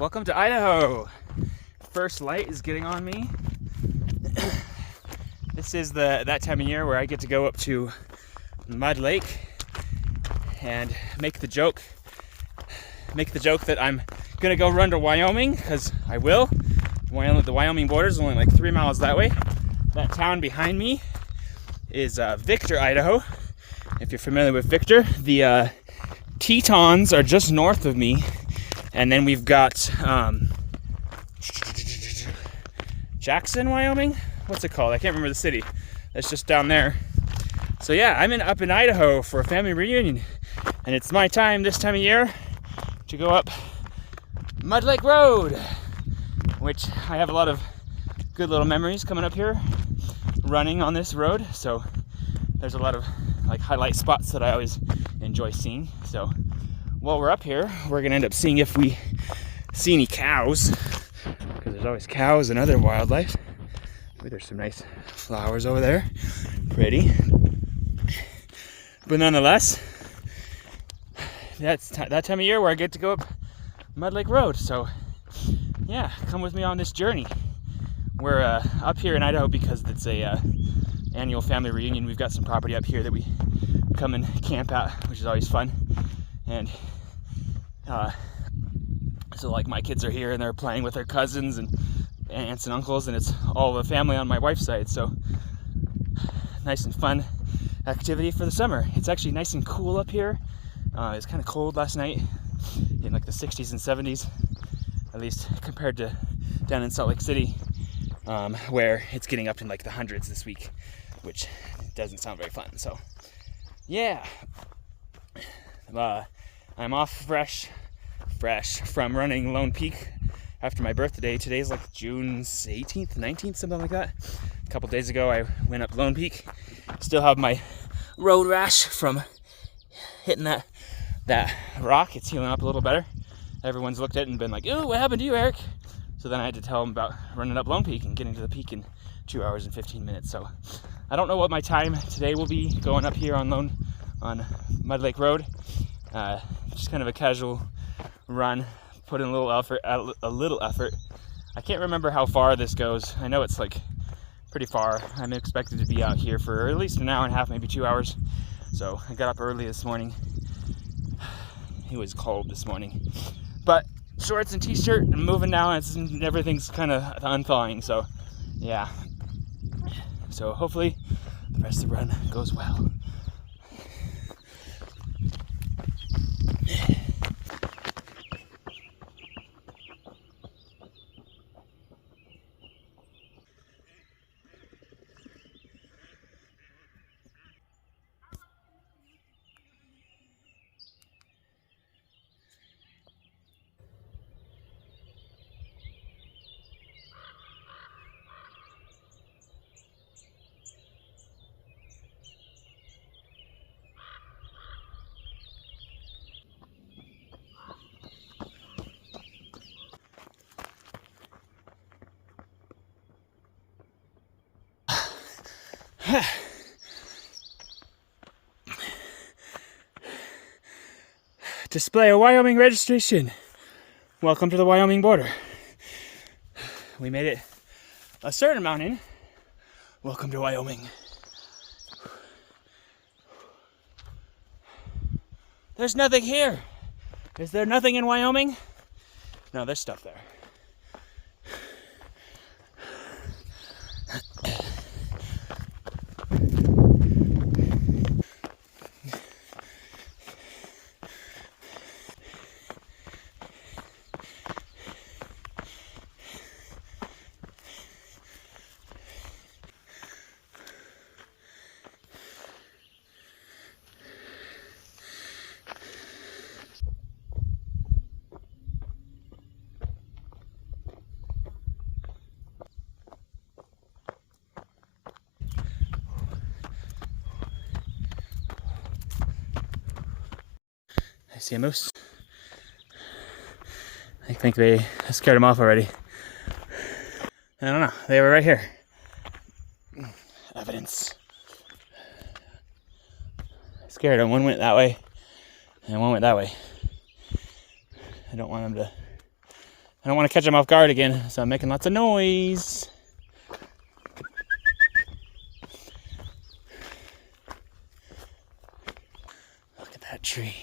Welcome to Idaho. First light is getting on me. This is that time of year where I get to go up to Mud Lake and make the joke that I'm gonna go run to Wyoming, because I will. The Wyoming border is only like 3 miles that way. That town behind me is Victor, Idaho. If you're familiar with Victor, the Tetons are just north of me, and then we've got Jackson, Wyoming. What's it called? I can't remember the city. That's just down there. So yeah, I'm up in Idaho for a family reunion, and it's my time this time of year to go up Mud Lake Road, which I have a lot of good little memories coming up here running on this road. So there's a lot of like highlight spots that I always enjoy seeing. So while we're up here, we're gonna end up seeing if we see any cows, because there's always cows and other wildlife. Ooh, there's some nice flowers over there, pretty. But nonetheless, that's that time of year where I get to go up Mud Lake Road. So yeah, come with me on this journey. We're up here in Idaho because it's a annual family reunion. We've got some property up here that we come and camp at, which is always fun. And so like my kids are here and they're playing with their cousins and aunts and uncles, and it's all the family on my wife's side. So nice and fun activity for the summer. It's actually nice and cool up here. It's kind of cold last night, in like the 60s and 70s, at least compared to down in Salt Lake City, where it's getting up in like the hundreds this week, which doesn't sound very fun. So yeah, I'm off fresh from running Lone Peak after my birthday. Today's like June 18th, 19th, something like that. A couple days ago I went up Lone Peak. Still have my road rash from hitting that rock. It's healing up a little better. Everyone's looked at it and been like, "Ooh, what happened to you, Eric?" So then I had to tell them about running up Lone Peak and getting to the peak in 2 hours and 15 minutes. So I don't know what my time today will be going up here on Mud Lake Road. Just kind of a casual run, put in a little effort. I can't remember how far this goes. I know it's like pretty far. I'm expected to be out here for at least an hour and a half, maybe 2 hours. So I got up early this morning. It was cold this morning, but shorts and t-shirt, I'm moving now, and everything's kind of unthawing. So yeah, so hopefully the rest of the run goes well. Display a Wyoming registration. Welcome to the Wyoming border. We made it a certain amount in. Welcome to Wyoming. There's nothing here. Is there nothing in Wyoming? No, there's stuff there. I see a moose. I think they scared him off already. I don't know. They were right here. Evidence. I scared them. One went that way, and one went that way. I don't want them to I don't want to catch them off guard again, so I'm making lots of noise. Look at that tree.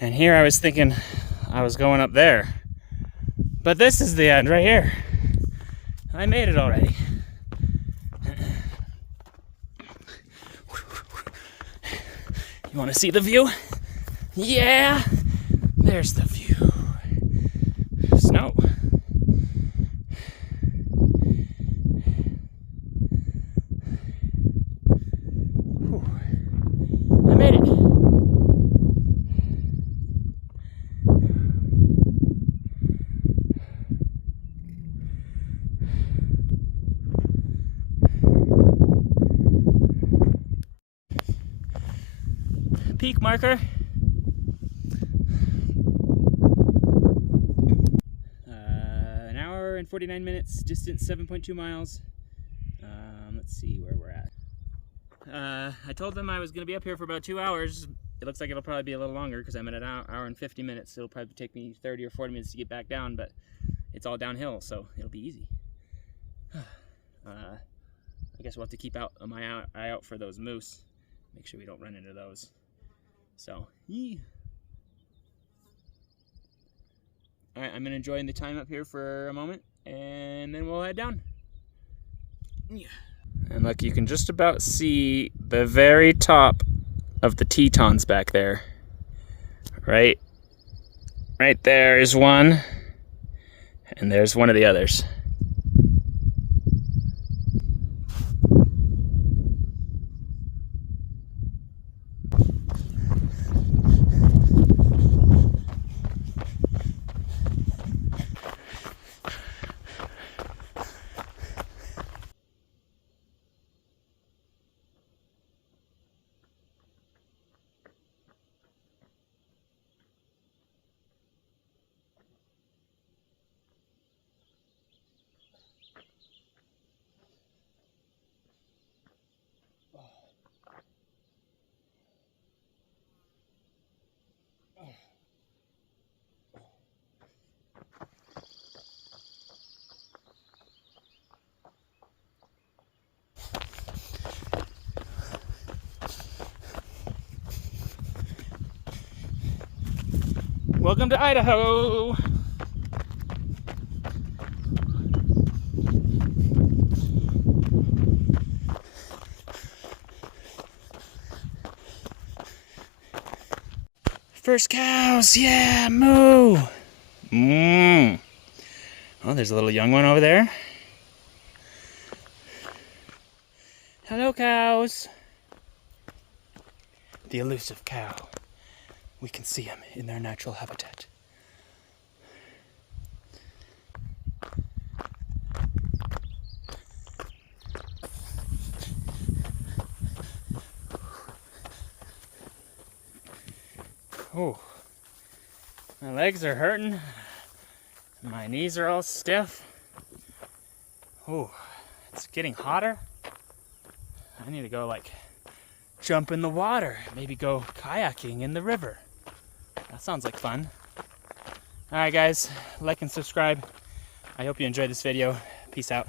And here I was thinking I was going up there. But this is the end right here. I made it already. You want to see the view? Yeah! There's the view. Snow. Whew. I made it. Peak marker. An hour and 49 minutes, distance 7.2 miles. Let's see where we're at. I told them I was going to be up here for about 2 hours. It looks like it'll probably be a little longer because I'm at an hour and 50 minutes. It'll probably take me 30 or 40 minutes to get back down, but it's all downhill, so it'll be easy. I guess we'll have to keep my eye out for those moose. Make sure we don't run into those. So, yeah. Alright, I'm enjoying the time up here for a moment, and then we'll head down. Yeah. And look, you can just about see the very top of the Tetons back there. Right there is one, and there's one of the others. Welcome to Idaho! First cows, yeah, moo! Mmm. Oh, there's a little young one over there. Hello, cows. The elusive cow. We can see them in their natural habitat. Oh, my legs are hurting. My knees are all stiff. Oh, it's getting hotter. I need to go jump in the water. Maybe go kayaking in the river. That sounds like fun. Alright guys, like and subscribe. I hope you enjoyed this video. Peace out.